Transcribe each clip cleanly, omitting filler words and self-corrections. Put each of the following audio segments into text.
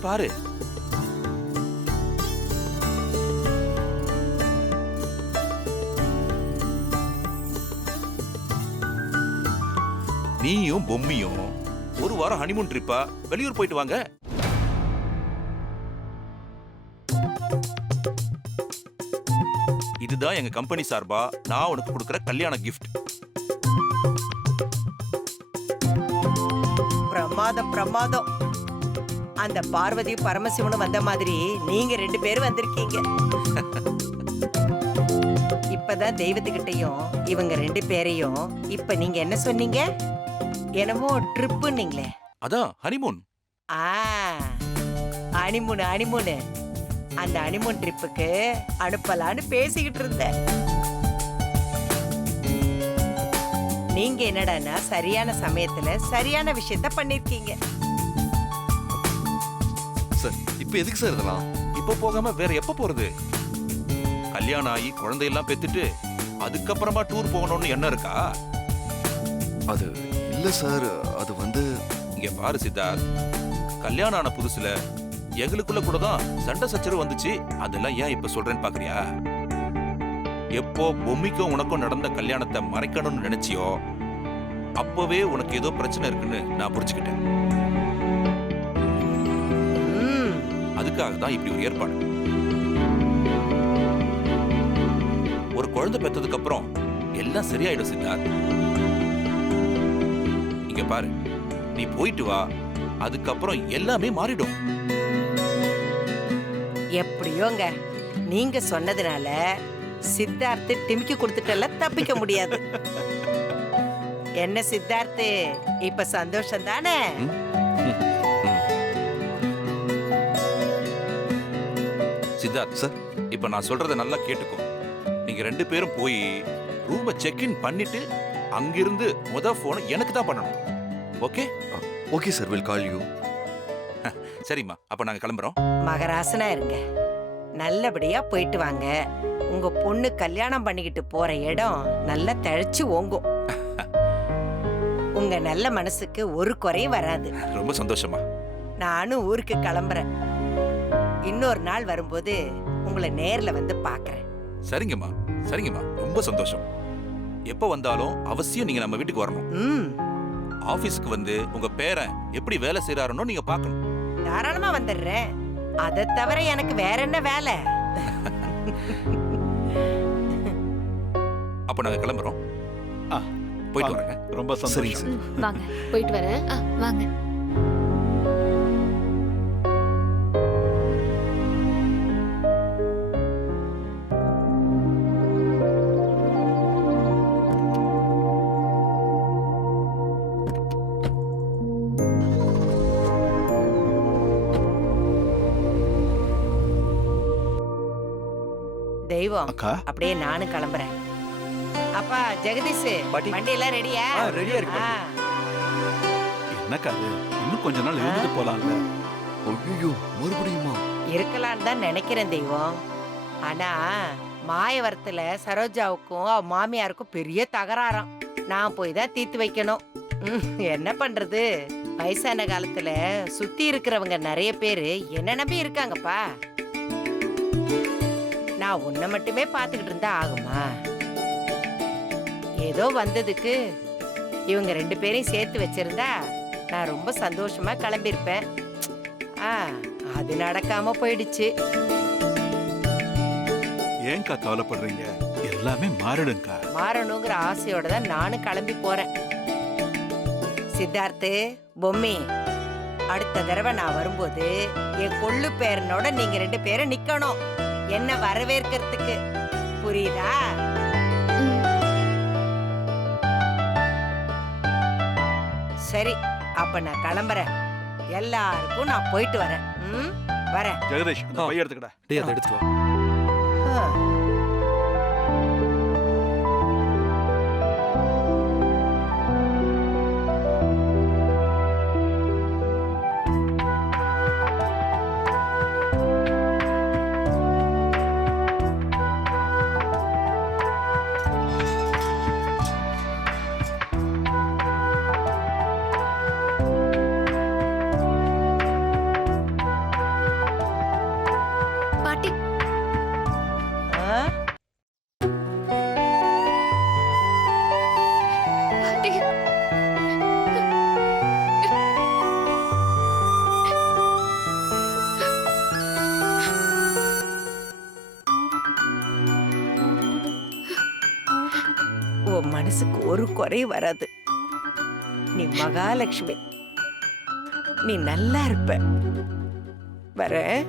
யோசிச்சு பாரு. நீயும் பொம்மியும் ஒரு வாரம் ஹனிமூன் ட்ரிப்பா வெளியூர் போயிட்டு வாங்க. இதுதான் எங்க கம்பெனி சார்பா நான் உனக்கு கொடுக்கிற கல்யாண கிஃப்ட். பிரமாதம் பிரமாதம். அந்த பார்வதி பரமசிவனும் வந்த மாதிரி நீங்க 2 பேரும் வந்திருக்கீங்க. இப்பதான் தெய்வத்துக்கிட்டையும் இவங்க 2 பேரையும் இப்ப நீங்க என்ன சொன்னீங்க? என்னமோ ட்ரிப்புன்னீங்களே. அதான் ஹனிமூன். Honeymoon honeymoon. அந்த ஹனிமூன் ட்ரிப்புக்கு அனுப்பலான்னு பேசிக்கிட்டு இருந்தேன். நீங்க என்னடான்னா சரியான சமயத்துல சரியான விஷயத்த பண்ணிருக்கீங்க. சார் இப்போ எதுக்கு சார் இதெல்லாம்? இப்ப போகாம வேற எப்ப போறது? கல்யாணம் ஆகி குழந்தையெல்லாம் பெத்துட்டு அதுக்கப்புறமா டூர் போகணும்னு என்ன இருக்கா? அது இல்ல சார், அது வந்து இங்க பாரு சித்தார்த், கல்யாணம் ஆன புதுசுல எங்களுக்குள்ள கூட தான் சண்டை சச்சரவு வந்துச்சு. அதெல்லாம் ஏன் இப்ப சொல்றேன்னு பாக்குறியா? எப்போ பொம்மிக்கும் உனக்கும் நடந்த கல்யாணத்தை மறைக்கணும்னு நினைச்சியோ அப்பவே உனக்கு ஏதோ பிரச்சனை இருக்குன்னு நான் புரிஞ்சுக்கிட்டேன். அதுக்காக தான் இப்படி ஒரு ஏற்பாடு. ஒரு குழந்தை பெற்றதுக்கு அப்புறம் எல்லாம் சரியாயிடும் சித்தார்த். இங்க பாரு, நீ போயிட்டு வா, அதுக்கப்புறம் எல்லாமே மாறிடும். எப்படியோங்க நீங்க சொன்னதுனால சித்தார்த்து டிமிக்கி கொடுத்துட்டல தப்பிக்க முடியாது. என்ன சித்தார்த்து, இப்ப சந்தோஷம் தானே? சித்தார்த் சார், இப்ப நான் சொல்றத நல்லா கேட்டுக்கோ. நீங்க 2 பேரும் போய் ரூமை செக் இன் பண்ணிட்டு அங்கிருந்து போன் எனக்கு தான் பண்ணணும். Okay? Okay sir, will call you. சரிம்மா, அப்ப நாங்க கிளம்புறோம். மகராசனா இருங்க, நல்லபடியா போயிட்டு வாங்க. உங்க பொண்ணு கல்யாணம் பண்ணிக்கிட்டு போற இடம் நல்லா தழைச்சு ஓங்கும். உங்க நல்ல மனசுக்கு ஒரு குறையும் வராது. ரொம்ப சந்தோஷமா. நானும் ஊருக்கு கிளம்புறேன். இன்னொரு நாள் வரும்போது உங்களை நேர்ல வந்து பாக்குறேன். சரிங்கம்மா, சரிங்கம்மா, ரொம்ப சந்தோஷம். எப்ப வந்தாலும் அவசியம் நீங்க நம்ம வீட்டுக்கு வரணும். ஆபீஸ்க்கு வந்து உங்க பேரன் எப்படி வேலை செய்யறாருன்னு நீங்க பார்க்கணும். தாராளமா வந்துடுறேன். அதை தவிர எனக்கு வேற என்ன வேலை? அப்ப நாங்க கிளம்புறோம். போயிட்டு வரேங்க. ரொம்ப சந்தோஷம். வாங்க, போயிட்டு வரேன். வாங்க. தெய்வம், அப்படியே நானும் கிளம்புறேன். அப்பா ஜெகதீஷ், வண்டி எல்லாம் ரெடியா? ரெடியா இருக்கு. என்னக்கா இன்னும் கொஞ்ச நாள் இருந்துட்டு போலாம்ல? ஐயோ, மறுபடியுமா? இருக்கலான்னு தான் நினைக்கிறேன் தெய்வம். ஆனா மாயவரத்துல சரோஜாவுக்கும் அவ மாமியாருக்கும் பெரிய தகராறாம். நான் போய் தான் தீர்த்து வைக்கணும். என்ன பண்றது? வயசான காலத்துல சுத்தி இருக்கிறவங்க நிறைய பேரு என்ன நம்பி இருக்காங்கப்பா. நான் உன்னை மட்டுமே பாத்துக்கிட்டு இருந்தா ஆகுமா? ஏதோ வந்ததுக்கு இவங்க 2 பேரையும் சேர்த்து வச்சிருந்தா நான் ரொம்ப சந்தோஷமா கிளம்பியிருப்பேன். அது நடக்காம போயிடுச்சு. ஏன்க்கா கவலைப்படுறீங்க? எல்லாமே மாறிடுங்கக்கா. மாறணுங்கிற ஆசையோட தான் நானும் கிளம்பி போறேன். சித்தார்த்து, பொம்மி, அடுத்த தடவை நான் வரும்போது என் கொள்ளு பேரனோட நீங்க 2 பேரும் நிக்கணும், என்ன வரவேற்கிறதுக்கு. புரியுதா? சரி, அப்ப நான் கிளம்புறேன். எல்லாருக்கும் நான் போயிட்டு வரேன். வரேன். ஜெகதீஷ், அந்த பைய எடுத்துக்கடா. டேய், அதை எடுத்துட்டு வா. மனசுக்கு ஒரு குறை வராது. நீ மகாலட்சுமி, நீ நல்லா இருப்ப. வரேன்.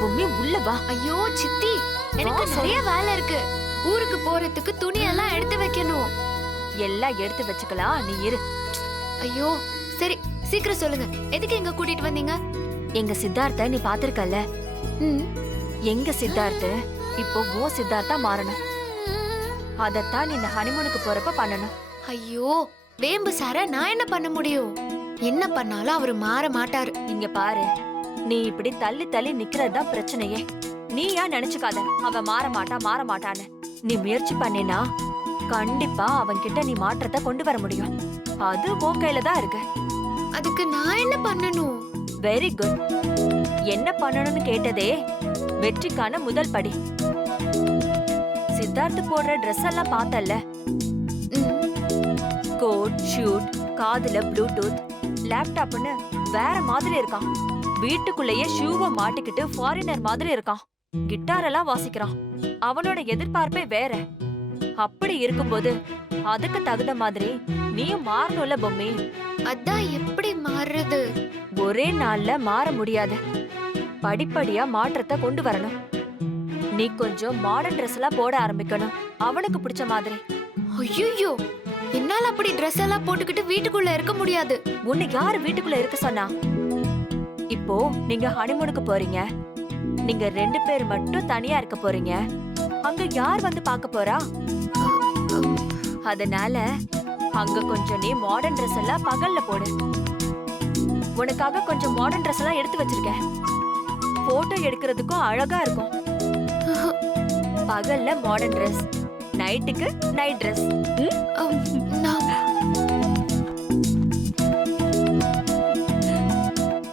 பொம்மி உள்ள வா. ஐயோ சித்தி, எனக்கு நிறைய வேலை இருக்கு. ஊருக்கு போறதுக்கு துணி எல்லாம் எடுத்து வைக்கணும். எல்லாம் எடுத்து வச்சுக்கலாம், நீ இரு. ஐயோ சரி, சீக்கிரம் சொல்லுங்க, எதுக்கு எங்க கூட்டிட்டு வந்தீங்க? எங்க சித்தார்த்த நீ பாத்திருக்கல. எங்க சித்தார்த்த இப்போ ஓ சித்தார்த்தா மாறணும். அதத்தான் நீ இந்த ஹனிமூனுக்கு போறப்ப பண்ணணும். ஐயோ வேம்பு சார நான் என்ன பண்ண முடியும்? என்ன பண்ணாலும் அவரு மாற மாட்டாரு. இங்க பாரு, நீ இப்படி தள்ளி தள்ளி நிக்கிறதுதான் பிரச்சனையே. நீ ஏன் நினைச்சுக்காத அவன் மாற மாட்டான்னு. நீ முயற்சி பண்ணினா கண்டிப்பா அவன் கிட்ட நீ மாற்றத்தை கொண்டு வர முடியும். அது உன் கையில தான் இருக்கு. அதுக்கு நான் என்ன பண்ணணும்? Very good. என்ன பண்ணணும்னு கேட்டதே வெற்றிக்கான முதல் படி. சித்தார்த்து போடுற ட்ரெஸ் எல்லாம் பார்த்தல்ல, கோட் ஷூட், காதுல ப்ளூடூத், லேப்டாப்னு வேற மாதிரி இருக்கான். வீட்டுக்குள்ளேயே ஷூவை மாட்டிக்கிட்டு ஃபாரினர் மாதிரி இருக்கான். கிட்டார் எல்லாம் வாசிக்கிறான். அவனோட எதிர்பார்ப்பே வேற. அப்படி இருக்கும்போது அதுக்கு தகுந்த மாதிரி நீயும் மாறணும்ல பொம்மி. அதான் எப்படி மாறுறது? ஒரே நாள்ல மாற முடியாது. படிப்படியா மாற்றத்தை கொண்டு வரணும். நீ கொஞ்சம் மாடர்ன் ட்ரெஸ் எல்லாம் போட ஆரம்பிக்கணும், அவனுக்கு பிடிச்ச மாதிரி. ஐயோ, என்னால அப்படி ட்ரெஸ் எல்லாம் போட்டுக்கிட்டு வீட்டுக்குள்ள இருக்க முடியாது. உன்னை யாரு வீட்டுக்குள்ள இருக்க சொன்னா? இப்போ நீங்க ஹனிமூனுக்கு போறீங்க. நீங்க 2 பேர் மட்டும் தனியா இருக்க போறீங்க. அங்க யார் வந்து பார்க்க போறா? அதனால அங்க கொஞ்சம் நீ மாடர்ன் ட்ரெஸ் எல்லாம் பகல்ல போடு. உனக்காக கொஞ்சம் மாடர்ன் ட்ரெஸ் எல்லாம் எடுத்து வச்சிருக்கேன். போட்டோ எடுக்கிறதுக்கும் அழகா இருக்கும். பகல்ல மாடர்ன் ட்ரெஸ், நைட்டுக்கு நைட் ட்ரெஸ்.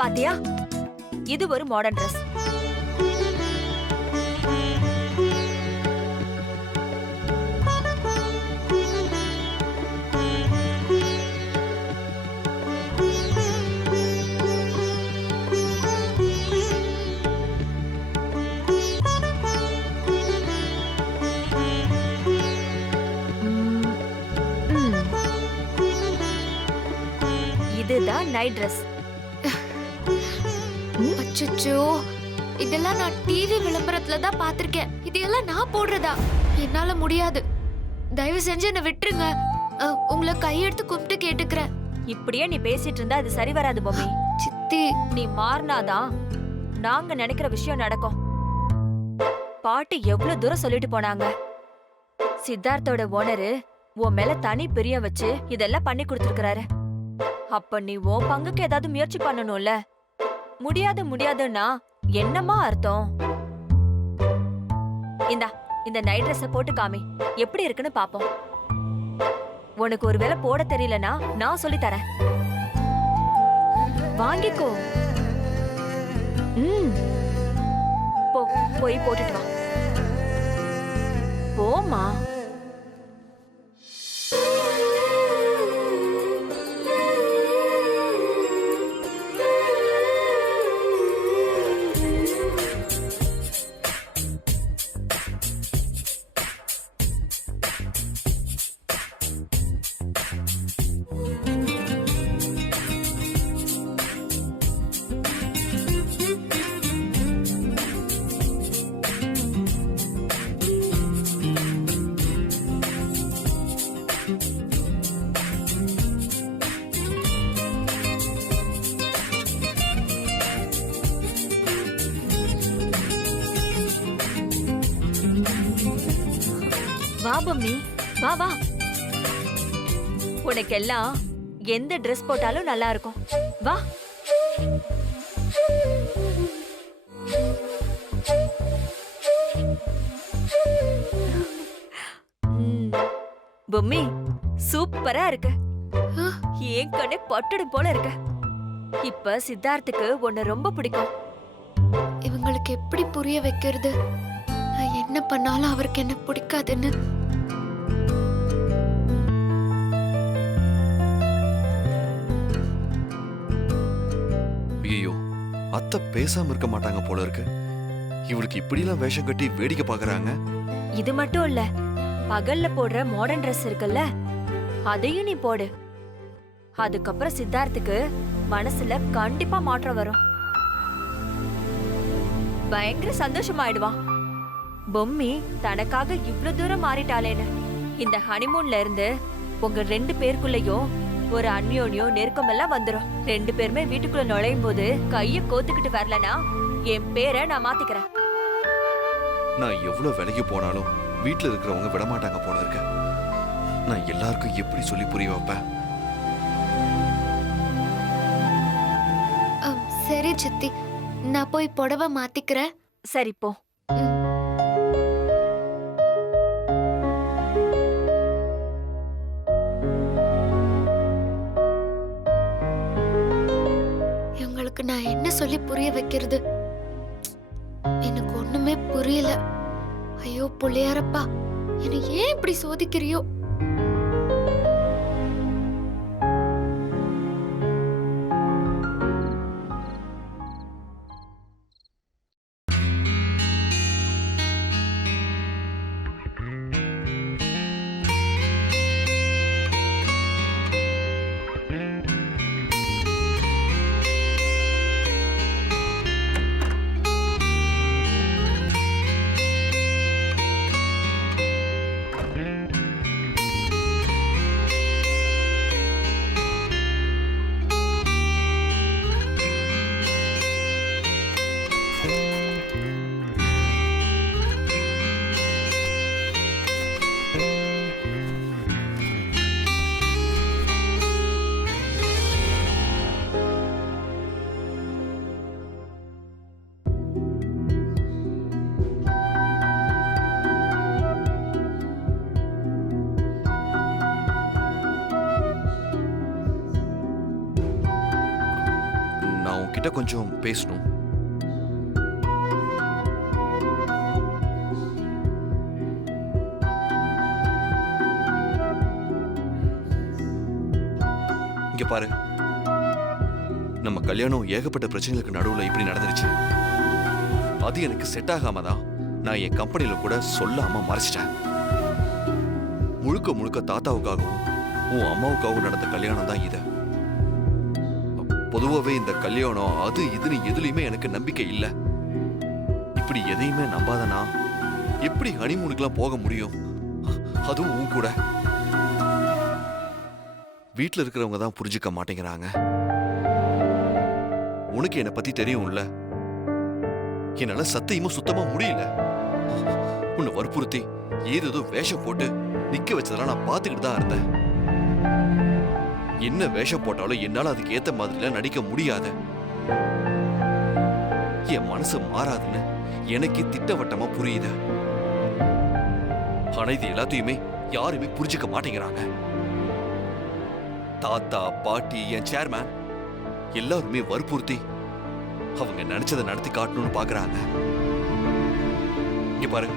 பாத்தியா, இது ஒரு மாடர்ன் ட்ரெஸ். இதுதான் நைட் ட்ரெஸ். அச்சச்சோ, இதெல்லாம் நான் டிவி விளம்பரத்துல தான் பாத்திருக்கேன். இதெல்லாம் நான் போடுறதா? என்னால முடியாது. தயவு செஞ்சு என்ன விட்டுருங்க. உங்களை கையெடுத்து கும்பிட்டு கேட்டுக்கிறேன். இப்படியே நீ பேசிட்டு இருந்தா அது சரி வராது பொம்மி. சித்தி, நீ மாறினாதான் நாங்க நினைக்கிற விஷயம் நடக்கும். பாட்டி எவ்வளவு தூரம் சொல்லிட்டு போனாங்க. சித்தார்த்தோட ஓனரு உன் மேல தனி பிரிய வச்சு இதெல்லாம் பண்ணி கொடுத்துருக்காரு. அப்ப நீ உன் பங்குக்கு ஏதாவது முயற்சி பண்ணணும்ல. முடியாதுன்னா என்னமா அர்த்தம்? இந்த நைட் ட்ரெஸ் போட்டு காமி, எப்படி இருக்குன்னு பாப்போம். உனக்கு ஒருவேளை போட தெரியலனா நான் சொல்லி தரேன். வாங்கிக்கோ. போய் போட்டுட்டு வா. போமா. வா பொம்மி, வா வா. உனக்கெல்லாம் எந்த ட்ரெஸ் போட்டாலும் நல்லா இருக்கும். வா. ம், பொம்மி சூப்பரா இருக்கு. ஏன் கண்ணே பட்டுடும் போல இருக்கு. இப்ப சித்தார்த்துக்கு உன்னை ரொம்ப பிடிக்கும். இவங்களுக்கு எப்படி புரிய வைக்கிறது? நான் என்ன பண்ணாலும் அவருக்கு என்ன பிடிக்காதுன்னு. ஐயோ, அத்தை பேசாம இருக்க மாட்டாங்க போல இருக்கு. இவளுக்கு இப்படிலாம் வேஷம் கட்டி வேடிக்கை பாக்குறாங்க. இது மட்டும் இல்ல, பகல்ல போடுற மாடர்ன் Dress இருக்குல்ல, அதையும் நீ போடு. அதுக்கப்புறம் சித்தார்த்துக்கு மனசுல கண்டிப்பா மாற்றம் வரும். பயங்கர சந்தோஷமாயிடுவான். பொம்மி தனக்காக இவ்ளோ தூரம் மாறிட்டாளேன்னு. இந்த ஹனிமூன்ல இருந்து உங்க 2 பேருக்குள்ளயும் ஒரு அந்யோன்யம் நெருக்கம் எல்லாம் வந்துரும். 2 பேருமே வீட்டுக்குள்ள நுழையும் போது கைய கோத்துக்கிட்டு வரலனா என் பேரை நான் மாத்திக்கிறேன். நான் எவ்வளவு விலைக்கு போனாலும் வீட்டுல இருக்கிறவங்க விட மாட்டாங்க போல இருக்கு. நான் எல்லாருக்கும் எப்படி சொல்லி புரிய வைப்பேன்? சரி சித்தி, நான் போய் புடவை மாத்திக்கிறேன். சரி போ. இவங்களுக்கு நான் என்ன சொல்லி புரிய வைக்கிறது? எனக்கு ஒண்ணுமே புரியல. ஐயோ புள்ளையாரப்பா, என்னை ஏன் இப்படி சோதிக்கிறியோ? நான் உன்கிட்ட கொஞ்சம் பேசணும். இங்க பாரு, நம்ம கல்யாணம் ஏகப்பட்ட பிரச்சனைகளுக்கு நடுவுல இப்படி நடந்துருச்சு. அது எனக்கு செட் ஆகாம தான் நான் என் கம்பெனில கூட சொல்லாம மறைச்சிட்டேன். முழுக்க முழுக்க தாத்தாவுக்காகவும் உன் அம்மாவுக்காகவும் நடந்த கல்யாணம் தான் இது. பொதுவாகவே இந்த கல்யாணம் அது இதுன்னு எதுலையுமே எனக்கு நம்பிக்கை இல்லை. இப்படி எதையுமே நம்பாதனா எப்படி ஹனிமூனுக்குலாம் போக முடியும்? அதுவும் உன் கூட. வீட்டில் இருக்கிறவங்க தான் புரிஞ்சுக்க மாட்டேங்கிறாங்க. உனக்கு என்னை பத்தி தெரியும்ல. என்னால சத்தியமா சுத்தமா முடியல. உன்னை வற்புறுத்தி ஏதோ வேஷம் போட்டு நிக்க வச்சதெல்லாம் நான் பார்த்துக்கிட்டு தான் இருந்தேன். என்ன வேஷம் போட்டாலும் என்னால அதுக்கு ஏத்த மாதிரிலாம் நடிக்க முடியாது. என் மனசு மாறாதுன்னு எனக்கே திட்டவட்டமா புரியுது. ஆனா இது எல்லாத்தையுமே யாருமே புரிஞ்சுக்க மாட்டேங்கிறாங்க. தாத்தா, பாட்டி, என் சேர்மேன் எல்லாருமே வற்புறுத்தி அவங்க நினைச்சதை நடத்தி காட்டணும்னு பாக்குறாங்க. இங்க பாரு,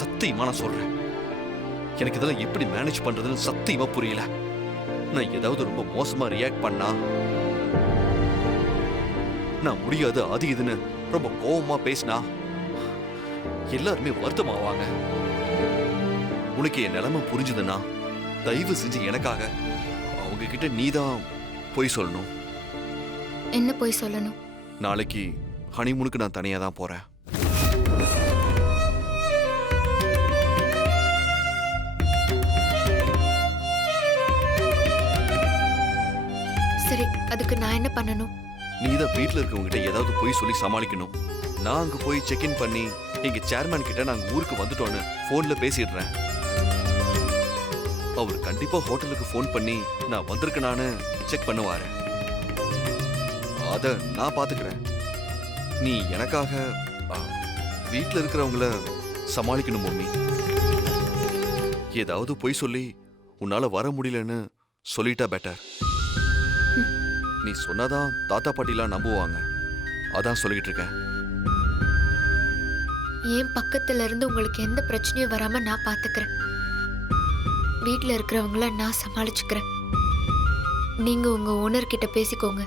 சத்தியமா நான் சொல்றேன், எனக்கு இதெல்லாம் எப்படி மேனேஜ் பண்றதுன்னு சத்தியமா புரியல. நான் ஏதாவது ரொம்ப மோசமா ரியாக்ட் பண்ணா, நான் முடியாது அது இதுன்னு ரொம்ப கோவமா பேசினா எல்லாருமே வருத்தமாவாங்க. உனக்கு என் நிலைமை புரிஞ்சுதுன்னா தயவு செஞ்சு எனக்காக அவங்க கிட்ட நீதான் போய் சொல்லணும். என்ன போய் சொல்லணும்? நாளைக்கு ஹனிமூனுக்கு நான் தனியா தான் போறேன். சரி, அதுக்கு நான் என்ன பண்ணணும்? நீதான் வீட்டுல இருக்கவங்க கிட்ட ஏதாவது போய் சொல்லி சமாளிக்கணும். நான் அங்க போய் செக் இன் பண்ணி எங்க சேர்மேன் கிட்ட நாங்க ஊருக்கு வந்துட்டோன்னு போன்ல பேசிடுறேன். அவர் கண்டிப்பா ஹோட்டலுக்கு ஃபோன் பண்ணி நான் வந்திருக்கேனான்னு செக் பண்ணுவாரு. அத நான் பாத்துக்கிறேன். நீ எனக்காக வீட்ல இருக்கிறவங்கள சமாளிக்கணும் மம்மி. ஏதாவது பொய் சொல்லி உன்னால வர முடியலன்னு சொல்லிட்டா பெட்டர். நீ சொன்னாதான் தாத்தா பாட்டிலாம் நம்புவாங்க. அதான் சொல்லிட்டு இருக்கேன். என் பக்கத்துல இருந்து உங்களுக்கு எந்த பிரச்சனையும் வராம நான் பாத்துக்கிறேன். வீட்ல இருக்கிறவங்கள நான் சமாளிச்சுக்கிறேன். நீங்க உங்க ஓனர் கிட்ட பேசிக்கோங்க.